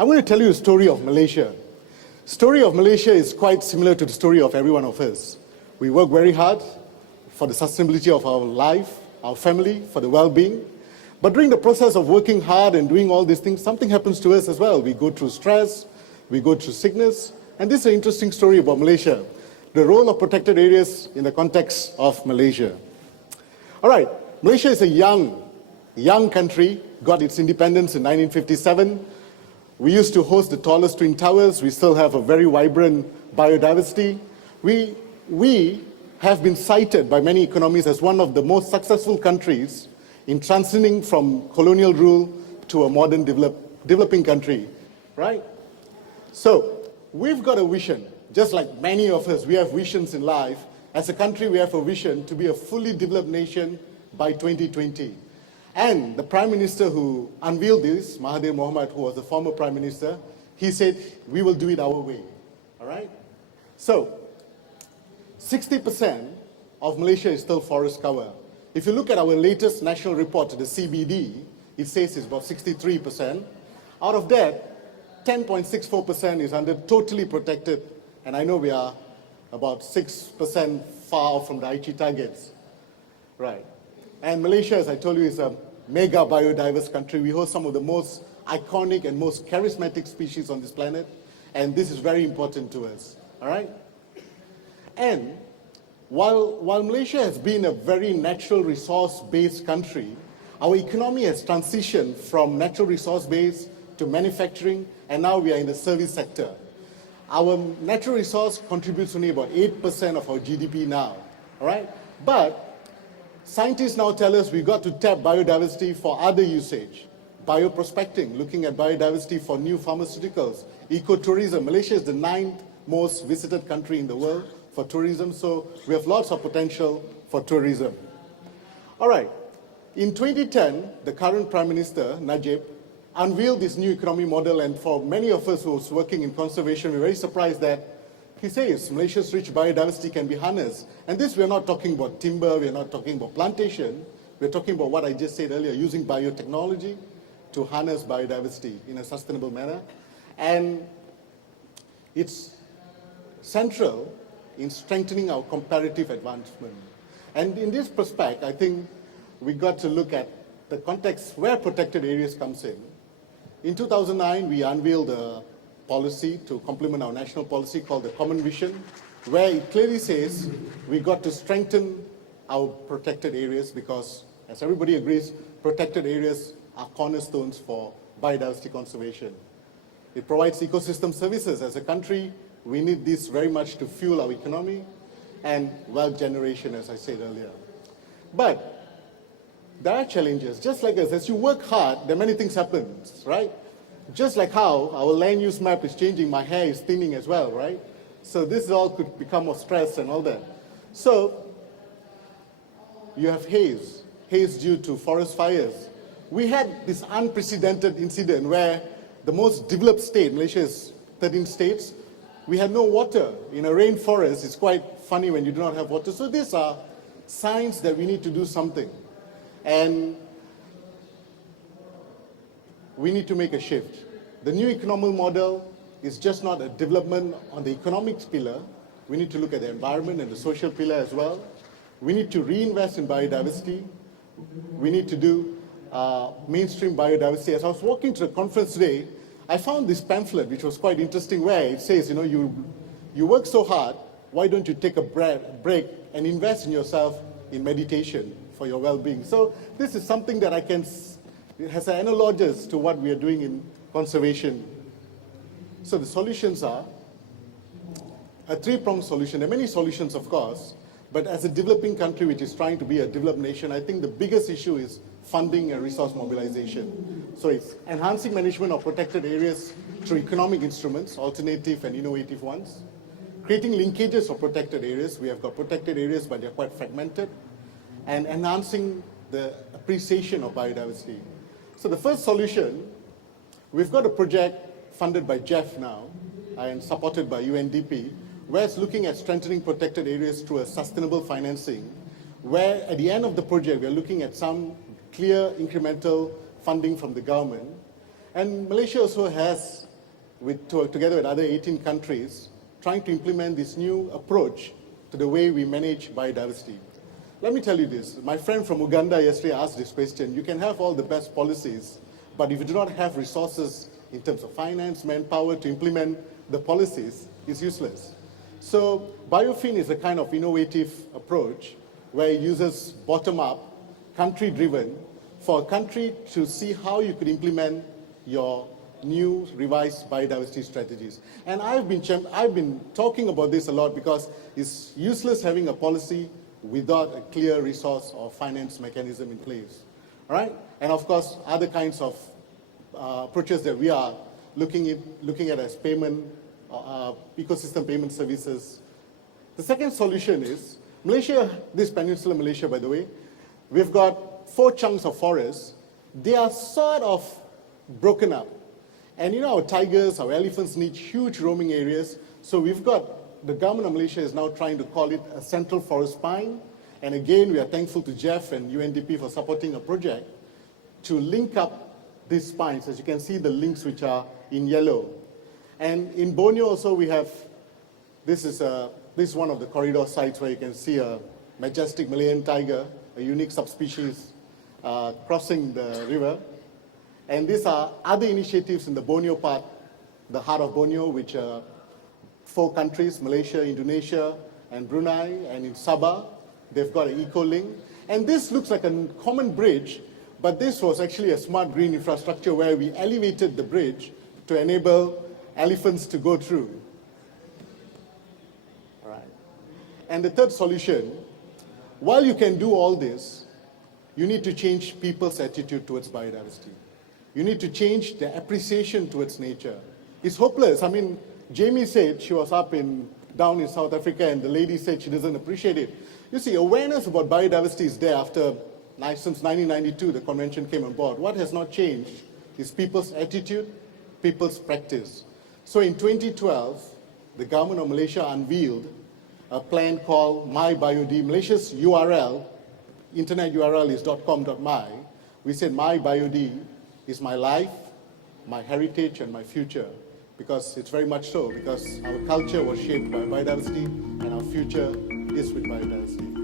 I'm going to tell you a story of Malaysia. Story of Malaysia is quite similar to the story of every one of us. We work very hard for the sustainability of our life, our family, for the well-being. But during the process of working hard and doing all these things, something happens to us as well. We go through stress, we go through sickness, and this is an interesting story about Malaysia, the role of protected areas in the context of Malaysia. All right, Malaysia is a young country, got its independence in 1957. We used to host the tallest twin towers. We still have a very vibrant biodiversity. We have been cited by many economies as one of the most successful countries in transitioning from colonial rule to a modern developing country, right? So we've got a vision, just like many of us, we have visions in life. As a country, we have a vision to be a fully developed nation by 2020. And the Prime Minister who unveiled this, Mahathir Mohamad, who was the former Prime Minister, he said, we will do it our way, all right? So 60% of Malaysia is still forest cover. If you look at our latest national report to the CBD, it says it's about 63%. Out of that, 10.64% is under totally protected, and I know we are about 6% far off from the Aichi targets. Right. And Malaysia, as I told you, is a mega biodiverse country. We host some of the most iconic and most charismatic species on this planet, and this is very important to us. All right? And while Malaysia has been a very natural resource-based country, our economy has transitioned from natural resource-based to manufacturing, and now we are in the service sector. Our natural resource contributes only about 8% of our GDP now, all right? But scientists now tell us we've got to tap biodiversity for other usage. Bioprospecting, looking at biodiversity for new pharmaceuticals. Ecotourism, Malaysia is the 9th most visited country in the world for tourism, so we have lots of potential for tourism. All right, in 2010, the current Prime Minister, Najib, unveiled this new economy model, and for many of us who was working in conservation, we're very surprised that he says Malaysia's rich biodiversity can be harnessed. And this, we're not talking about timber, we're not talking about plantation, we're talking about what I just said earlier, using biotechnology to harness biodiversity in a sustainable manner. And it's central in strengthening our comparative advancement. And in this prospect, I think we got to look at the context where protected areas comes in. In 2009, we unveiled a policy to complement our national policy called the Common Vision, where it clearly says we got to strengthen our protected areas because, as everybody agrees, protected areas are cornerstones for biodiversity conservation. It provides ecosystem services. As a country, we need this very much to fuel our economy and wealth generation, as I said earlier. But there are challenges. Just like us, as you work hard, there are many things happen, right? Just like how our land use map is changing, my hair is thinning as well, right? So this all could become more stress and all that. So you have haze due to forest fires. We had this unprecedented incident where the most developed state, Malaysia is 13 states, we had no water. In a rainforest, it's quite funny when you do not have water. So these are signs that we need to do something. And we need to make a shift. The new economic model is just not a development on the economics pillar. We need to look at the environment and the social pillar as well. We need to reinvest in biodiversity. We need to do mainstream biodiversity. As I was walking to the conference today, I found this pamphlet, which was quite interesting, where it says, you work so hard, why don't you take a break and invest in yourself in meditation for your well-being? So this is something that it has analogies to what we are doing in conservation. So the solutions are a three-pronged solution. There are many solutions, of course, but as a developing country which is trying to be a developed nation, I think the biggest issue is funding and resource mobilization. So it's enhancing management of protected areas through economic instruments, alternative and innovative ones. Creating linkages of protected areas. We have got protected areas, but they're quite fragmented. And enhancing the appreciation of biodiversity. So the first solution, we've got a project funded by Jeff now and supported by UNDP, where it's looking at strengthening protected areas through a sustainable financing, where at the end of the project, we're looking at some clear incremental funding from the government. And Malaysia also has together with other 18 countries, trying to implement this new approach to the way we manage biodiversity. Let me tell you this. My friend from Uganda yesterday asked this question. You can have all the best policies, but if you do not have resources in terms of finance, manpower to implement the policies, it's useless. So Biofin is a kind of innovative approach where it uses bottom-up, country-driven, for a country to see how you could implement your new revised biodiversity strategies. And I've been talking about this a lot because it's useless having a policy without a clear resource or finance mechanism in place. All right? And of course, other kinds of approaches that we are looking at as payment, ecosystem payment services. The second solution is, Malaysia, this peninsular Malaysia, by the way, we've got 4 chunks of forests. They are sort of broken up. And you know, our tigers, our elephants need huge roaming areas. So we've got, the government of Malaysia is now trying to call it a central forest spine. And again, we are thankful to Jeff and UNDP for supporting a project to link up these spines. As you can see, the links which are in yellow. And in Borneo also we have, this is one of the corridor sites where you can see a majestic Malayan tiger, a unique subspecies crossing the river. And these are other initiatives in the Borneo part, the heart of Borneo, which are 4 countries, Malaysia, Indonesia, and Brunei, and in Sabah, they've got an eco-link. And this looks like a common bridge, but this was actually a smart green infrastructure where we elevated the bridge to enable elephants to go through. All right. And the third solution, while you can do all this, you need to change people's attitude towards biodiversity. You need to change the appreciation towards nature. It's hopeless. I mean, Jamie said she was down in South Africa and the lady said she doesn't appreciate it. You see, awareness about biodiversity is there since 1992 the convention came on board. What has not changed is people's attitude, people's practice. So in 2012, the government of Malaysia unveiled a plan called MyBiod. Malaysia's URL, internet URL is .com.my. We said MyBiod is my life, my heritage, and my future. Because it's very much so, because our culture was shaped by biodiversity, and our future is with biodiversity.